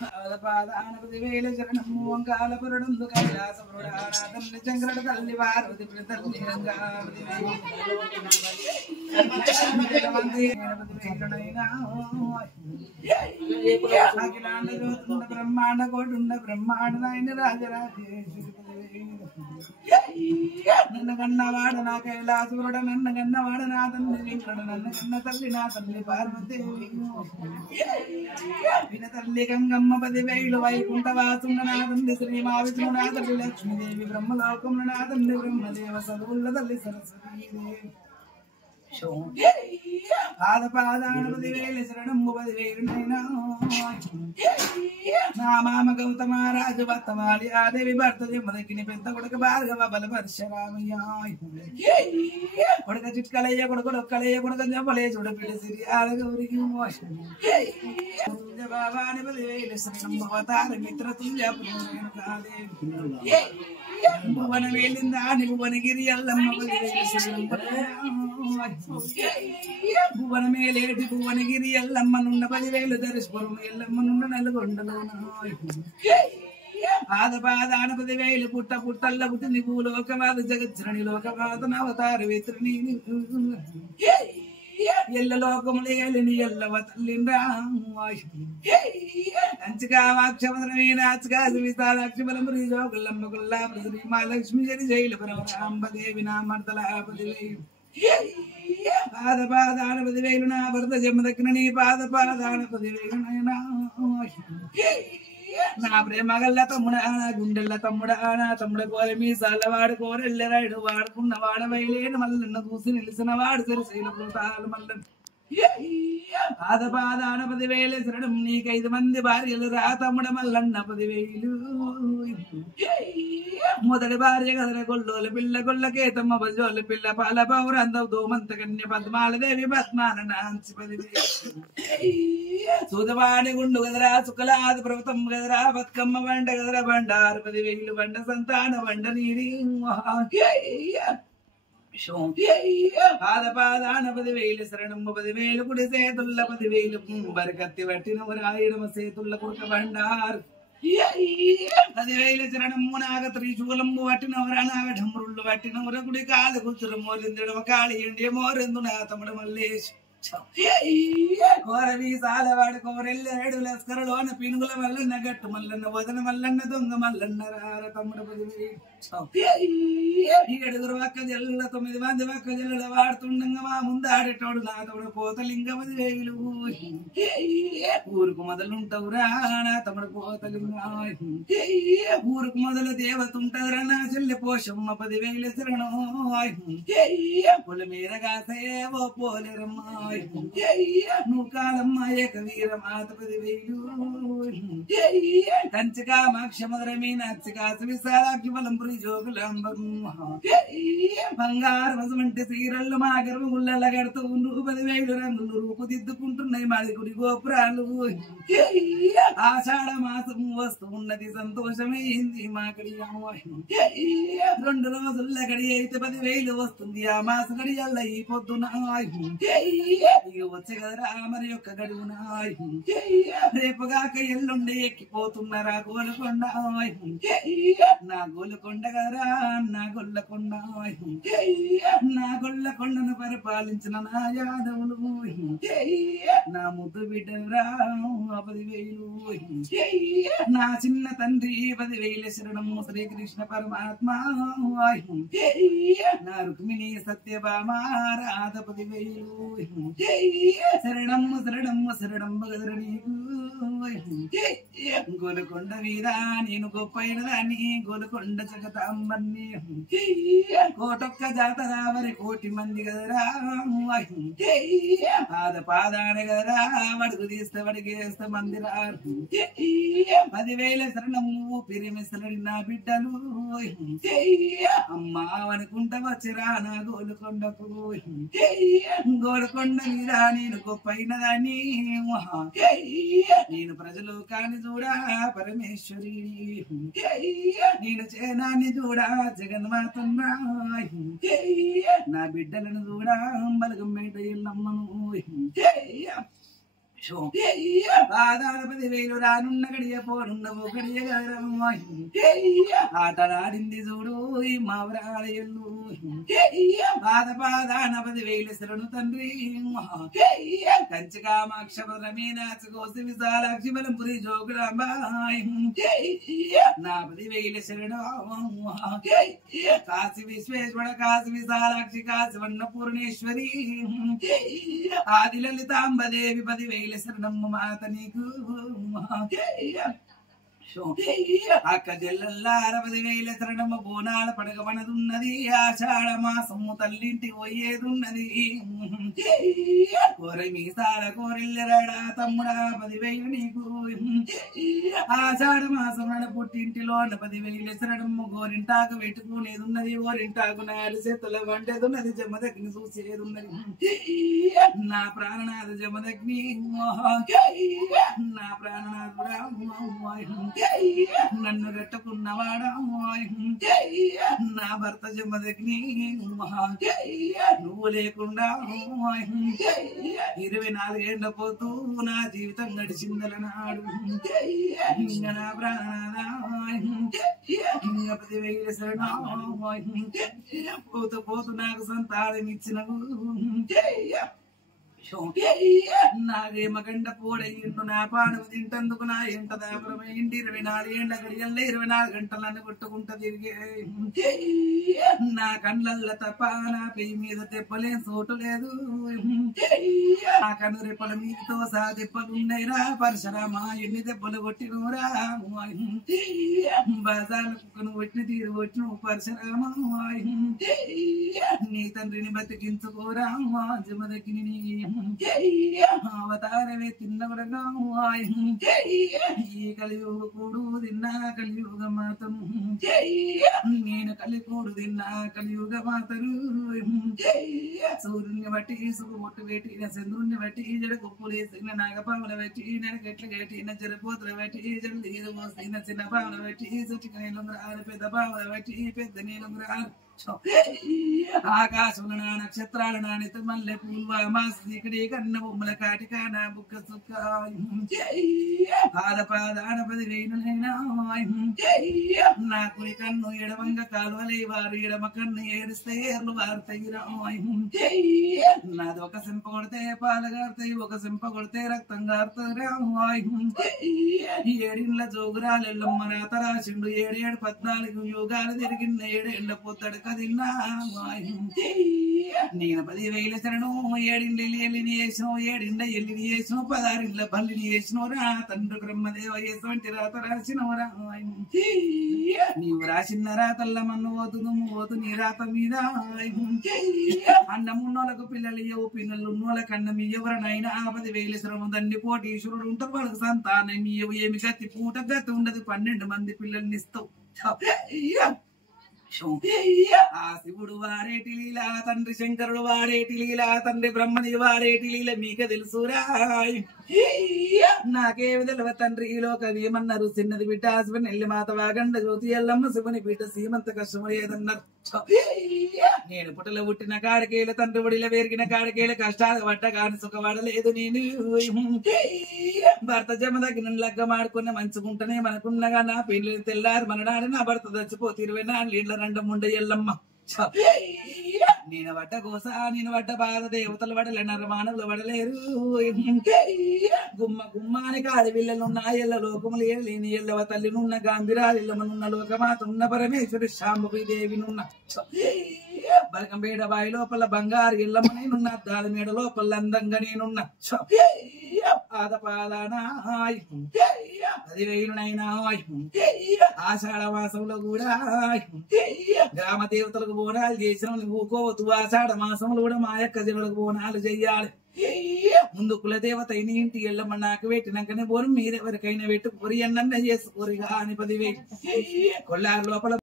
పాదానపతి వేల శరణము వంకాలపురుడు కైలాసపురుడానాథండి చంద్రుడు తల్లి పార్వతి తల్లి గంగావతి అఖిలాండ జ్యోతుండ బ్రహ్మాండ కోటుండ బ్రహ్మాండ నాయన రాజరాజేశ్వరి నన్ను కన్నవాడ నా కైలాసురుడ నన్ను కన్నవాడ నా తండ్రి వెంకట నన్ను కన్న తల్లి నా తల్లి పార్వతీదేవి విన తల్లి గంగమ్మ 10,000 వైకుంఠ వాసుండ నా తండ్రి శ్రీ మావిష్ణు నా తల్లి లక్ష్మీదేవి బ్రహ్మలోకమున నా తండ్రి బ్రహ్మదేవ సదువుల తల్లి సరస్వతీదేవి పాదానపతి వేల శరణము 10,000 నా మామ గౌతమరాజు భర్తవాలి ఆదేవి భర్త జమ్మదగిని పెద్ద కొడుక భార్గవ బల పరశురామయ్య కొడుక చిట్కలయ్య కొడుకలయ్య కొడుక జమ్మలే చూడ బిడ్డ సిరి ఆలగౌరికి భవాని 10,000 శరణము అవతార మిత్ర తుల్య భువన వేలిందా భువనగిరి అల్లమ్మ భువన మేలేటి భువనగిరి ఎల్లమ్మనున్న 10,000 ధరిస్పురం ఎల్లమ్మనున్న నల్గొండలో పాదాన 10,000 పుట్టల్ల పుట్టింది భూలోకమాత జగజ్జనని లోకమాత అవతార వేత్రిని ఎల్ల లోకములు ఎల్లిని ఎల్లవ తల్లిండ్రా అంచకాక్షమీనాచకాశివిస్తాక్షి బలమురి జోగుల్లమ్మ గుల్లాప శ్రీ మహాలక్ష్మి జరి జైలపురం రాంబదేవి నా మర్దలాపతి పాదాన 10,000 నా భర్త జమ్మదక్కిన నీ పాదాన 10,000 నా ప్రేమ గల్ల తమ్ముడా నా గుండెల్ల తమ్ముడా నా తమ్ముడ కోర మీసాల వాడు కోరెళ్ళరాడు వాడుకున్న వాడవైలేని మల్లన్న చూసి నిలిసిన వాడు తెరసైల పుతాలు మల్లన్న పాదాన 10,000 శరణం నీకు 5 మంది భార్యలు రా తమ్ముడ మల్లన్న 10,000 మొదటి భార్య కదర గొల్లోల పిల్ల గొల్లకే తమ్మ బజోల పిల్ల పాల పౌరందవు దోమంత కన్య పద్మాలదేవి పద్మాన నాంచి 10,000 సూదవాణి గుండు గదరా సుకలాది ప్రభుత్వం గదరా బతుకమ్మ బండ గదర బండారు 10,000 బండ సంతాన బండ నీరి పాదాన 10,000 శరణము 10,000 కుడి సేతుల్ల 10,000 బరకత్తి పట్టిన రాయడమ సేతుల్ల కుడక బండారు 10,000 శరణము నాగ త్రిశూలము పట్టినవరా నాగ ఢమ్రుళ్ళు పట్టినవర గుడి కాలు కూర్చులు మోరిందడమ కాళి ఎండి మోరిందు నా తమ్ముడు మల్లేష్ కోరవి సాలవాడు కోరెళ్ళాడు లస్కరలోన పినుగుల మల్లన్న గట్టు మల్లన్న వదన మల్లన్న దొంగ మల్లన్న రార తమ్ముడు 10,000 వక్క జల్ల 9 మంది వక్క జల్ల వాడుతుండగా మా ముందు ఆడేటోడు నా తమ్ముడు పోతలింగ 10,000 ఊరుకు మొదలుంటవురా నా తమ్ముడు పోతలింగ ఊరుకు మొదలు దేవతుంటవురా నా చెల్లె పోషమ్మ 10,000 శరణం పొల మీద కాసేవో పోలేరమ్మ నువ్వు కాలమ్మ ఏక వీర మాత 10,000 కంచకామాక్ష మధుర మీనాక్షికాశ విశాలాక్షి బలంపురి జోగులాంబ బంగారు వసమంటే సీరళ్ళు మా గర్భ గుళ్ళ కడుతూ 10,000 రంగులు రూపుదిద్దుకుంటున్నాయి మాది గుడి గోపురాలు ఆషాఢ మాసం వస్తూ ఉన్నది సంతోషమైంది మాకడి 2 రోజుల గడి అయితే 10,000 వస్తుంది ఆ మాస గడియల్ల ఈ పొద్దున వచ్చే కదరా మరి యొక్క గడువున రేపుగాక ఎల్లుండి ఎక్కిపోతున్నారా గోలుకొండ నా గోలుకొండ కదరా నా గొల్లకొండ నా గొల్లకొండను పరిపాలించిన నా యాదవులు నా ముద్దు బిడ్డరా 10,000 నా చిన్న తండ్రి 10,000 శరణము శ్రీకృష్ణ పరమాత్మ నా రుక్మిణి సత్యభామ రాధ 10,000 శరణమ్మ శరణమ్మ శరణమ్మ గదర నీకు గోలుకొండ వీరా నేను గొప్పైన దాన్ని గోలుకొండ జగతాంబన్ని కోటొక్క జాతర మరి 1,000 మంది గదరా పాదాన గదరా వడుగు తీస్తే వడిగేస్తే మందిరారు 10,000 శరణము పిరిమిసలడి నా బిడ్డలు అమ్మా అనుకుంటా వచ్చిరా నా గోలుకొండకు గోలుకొండ వీరా నేను గొప్పైన దాన్ని నేను ప్రజలోకాన్ని చూడా పరమేశ్వరి నేను చేనాన్ని చూడా జగన్మాతన్న నా బిడ్డలను చూడా బలగం మేట ఎల్లమ్మను ఆదాన 10,000 రానున్న గడియ పోనున్న ఒకడియ ఆటలాడింది చూడు ఈ మావరాలయల్లు పాదాన 10,000 శరణు తండ్రి కంచి కామాక్షర మీనాక్షి కోసి విశాలాక్షి బలంపురి జోగురాంబాయ్ నా 10,000 శరణు కాశీ విశ్వేశ్వర కాశీ విశాలాక్షి కాశీ వన్నపూర్ణేశ్వరి ఆది లలితాంబదేవి 10,000 శరణమ్మ మాత నీకు అక్క జల్లల్లార 10,000 శరణమ్మ బోనాల పడగ పనదున్నది ఆషాఢ మాసము తల్లింటికి పోయేదున్నది కోరి మీసాల కోరిల్లరాడా తమ్ముడా 10,000 నీకు ఆషాఢ మాసం పుట్టింటిలో 10,000 శరణమ్మ గోరింటాకు పెట్టుకునేది ఉన్నది గోరింటాకు నాలుగు చేతుల వంటేదున్నది జమదగ్ని చూసేదున్నది నా ప్రాణనాథ జమదగ్ని నా ప్రాణనాథుడా నన్ను గట్టుకున్నవాడా నా భర్త జమదగ్ని నువ్వు లేకుండా 24 ఏళ్ల పోతూ నా జీవితం గడిచిందలనాడు ఇంకా నా ప్రాణనాథ 10,000 శరణం పోతూ పోతూ నాకు సంతానం ఇచ్చినవు నాగేమగండ పోడయ్యిండు నా పానము తింటందుకు నా ఎంట దాపరమైంది 24 ఏళ్ల గడియల్లో 24 గంటలను కొట్టుకుంటా తిరిగే నా కండ్లల్ల తప్ప నా పెయి మీద తెప్పలేని చోటు లేదు నా కన్ను రెప్పల మీతో సా దెబ్బలున్నాయిరా పరశురామా ఎన్ని దెబ్బలు కొట్టినవురా బజార్ల కుక్కను కొట్టిన తీరు కొట్టిన పరశురామా నీ తండ్రిని బతికించుకోరా జమదగ్ని అవతారమే తిన్నవడగా ఈ కలియుగ కూడు తిన్నా కలియుగ మాతను నేను కలికూడు తిన్నా కలియుగ మాతను సూర్యుని బట్టి సుబొట్టు పెట్టిన చంద్రుణ్ణి బట్టి జడ కుప్పులేసిన నాగపాముల బట్టి నెనకెట్ల కట్టిన జరపోతుల బట్టి జల్దీదు మోసిన చిన్న పాముల బట్టి చుట్టుక నీలుంగరాలు పెద్ద పాముల బట్టి పెద్ద నీలుంగరాలు ఆకాశంలో నా నక్షత్రాలు నా నెత్తి మల్లె పూల్వామాసికడి కన్న బొమ్మల కాటిక నా బుక్క సుక్క పాదాన 10,000 నా కుడి కన్ను ఎడవంగ కాలువలే వారు ఎడమ కన్ను ఏడుస్తే ఏర్లు వారుతాయి నాది ఒక సింప కొడితే పాలు గారుతాయి ఒక సింప కొడితే రక్తం గారుతాయి 7 ఇండ్ల జోగురాలు ఎల్లమ్మ నాత రాసిండు 7 14 యుగాలు తిరిగిన 7 ఏళ్ల పొత్తడు కదిన్నా నేను 10,000 శరణు 7 ఇండ్ల ఎల్లిని చేసినావు 7 ఇండ్ల ఎల్లిని చేసినావు 16 ఇండ్ల బల్లిని చేసినావు రా తండ్రి బ్రహ్మదేవ ఎటువంటి రాత రాసినవురా నీవు రాసిన రాతల్ల మన్ను పోతు నీ రాత మీద అన్నమున్నోళ్ళకు పిల్లలు ఇయ్యవు పిల్లలు ఉన్నోళ్ళకి అన్నం ఎవరనైనా 10,000 శరణు దండి కోటీశ్వరుడు ఉంటారు వాళ్ళకి సంతానం ఇయ్యవు ఏమి గతి పూట గతి ఉండదు 12 మంది పిల్లల్ని ఇస్తావు ఆ శివుడు వారేటి లీలా తండ్రి శంకరుడు వారేటి లీలా తండ్రి బ్రహ్మని వారేటి లీల మీక తెలుసురా నాకేమి తెలివ తండ్రి ఈ లోకం ఏమన్నారు చిన్నది బిడ్డ నెల్లి మాత వాగండ జ్యోతి ఎల్లమ్మ శివుని బిడ్డ సీమంత కష్టము ఏదన్నారు నేను పుట్టలో పుట్టిన కాడికేల తండ్రి ఒడిలో పెరిగిన కాడికేల కష్టాలు పడ్డ కాని సుఖపడలేదు నేను భర్త జమదగ్ని లగ్గమాడుకున్న మంచుకుంటనే మనకున్నగా నా పెళ్లి తెల్లారు మనడాడి నా భర్త చచ్చిపోతే 24 ఏళ్ల రండం ఉండే ఎల్లమ్మ నేను పడ్డ కోస నేను పడ్డ బాధ దేవతలు పడలే నరమానవులు పడలేరు గుమ్మానికి ఆడపిల్లలున్న ఎల్ల లోకములు లేని ఎల్లవ తల్లినున్న గాంధీరాలిల్లమనున్న లోకమాత ఉన్న పరమేశ్వరి శాంభవి దేవినున్న బలకంపేట బాయి లోపల బంగారు ఎల్లమ్మ నేనున్న అద్దాల మేడ లోపల అందంగా నేనున్న పాదానా 10,000 ఆషాఢ మాసంలో కూడా గ్రామ దేవతలకు బోనాలు చేసిన ఊకోవద్దు ఆషాఢ మాసంలో కూడా మా యొక్క జనులకు బోనాలు చెయ్యాలి ముందు కులదేవత అయిన ఇంటి ఎల్లమ్మ నాకు పెట్టినాకనే బోనం మీరెవరికైనా పెట్టుకోరి అన్న చేసుకోరిగా అని 10,000 కొల్లారు లోపల